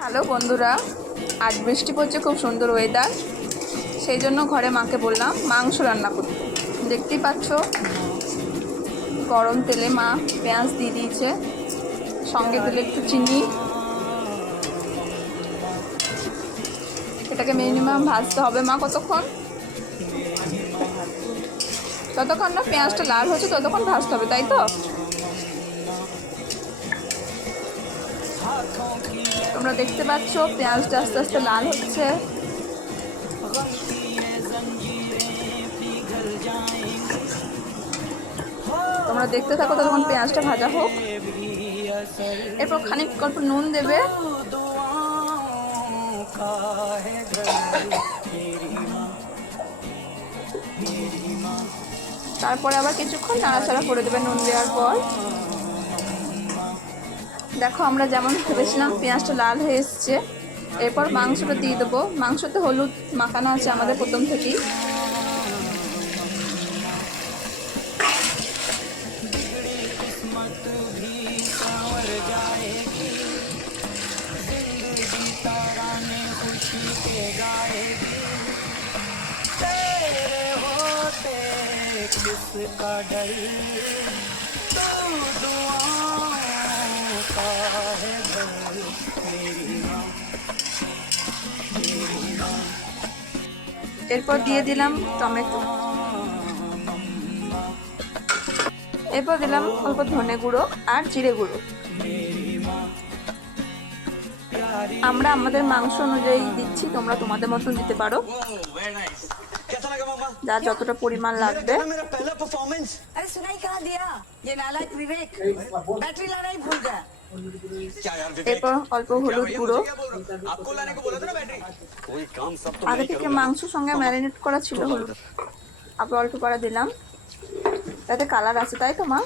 Hello বন্ধুরা, আজ বৃষ্টি পড়ছে, খুব সুন্দর ওয়েদার। সেই জন্য ঘরে মাকে বললাম মাংস রান্না করতে। দেখতেই পাচ্ছ গরম তেলে মা পেঁয়াজ দিয়ে দিয়েছে, সঙ্গে দিলে একটু চিনি। এটাকে মিনিমাম ভাজতে হবে মা কতক্ষণ? ততক্ষণ না পেঁয়াজটা লাল হচ্ছে ততক্ষণ ভাজতে হবে, তাই তো? তোমরা দেখতে পাচ্ছ পেঁয়াজটা আস্তে আস্তে লাল হচ্ছে। তোমরা দেখতে থাকো তখন পেঁয়াজটা ভাজা হোক। এরপর খানিক অল্প নুন দেবে। তারপরে আবার কিছুক্ষণ নাড়াচাড়া করে দেবে নুন দেওয়ার পর। দেখো আমরা যেমন ভেবেছিলাম পেঁয়াজটা লাল হয়ে এসছে। এরপর মাংসটা দিয়ে দেবো। মাংসতে হলুদ মাখানো আছে আমাদের প্রথম থেকেই। এরপর দিয়ে দিলাম টমেটো। এরপর দিলাম অল্প ধনে গুঁড়ো আর জিরে গুঁড়ো। আমরা আমাদের মাংস অনুযায়ী দিচ্ছি, তোমরা তোমাদের মতন দিতে পারো, যা যতটা পরিমাণ লাগবে। এরপর অল্প হলুদ গুঁড়ো। আগে থেকে মাংসের সঙ্গে ম্যারিনেট করা ছিল হলুদ, আবার অল্প করে দিলাম, তাতে কালার আছে, তাই তো মা?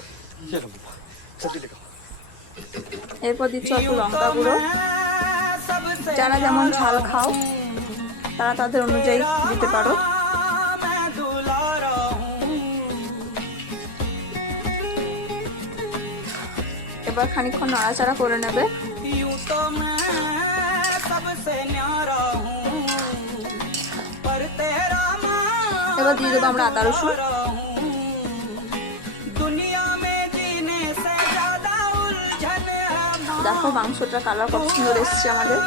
এরপর দিচ্ছি অল্প লঙ্কা গুঁড়ো। যারা যেমন ঝাল খাও তারা তাদের অনুযায়ী দিতে পারো। এবার খানিকক্ষণ নাড়াচাড়া করে নেবে। এবার দিয়ে দেবো আমরা আদা রসুন। দেখো মাংসটা কালার কত সুন্দর এসছে আমাদের।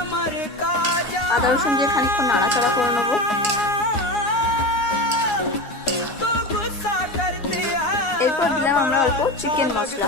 আদা রসুন দিয়ে খানিকক্ষণ নাড়াচাড়া করে নেবো। এরপর দিলাম আমরা অল্প চিকেন মশলা।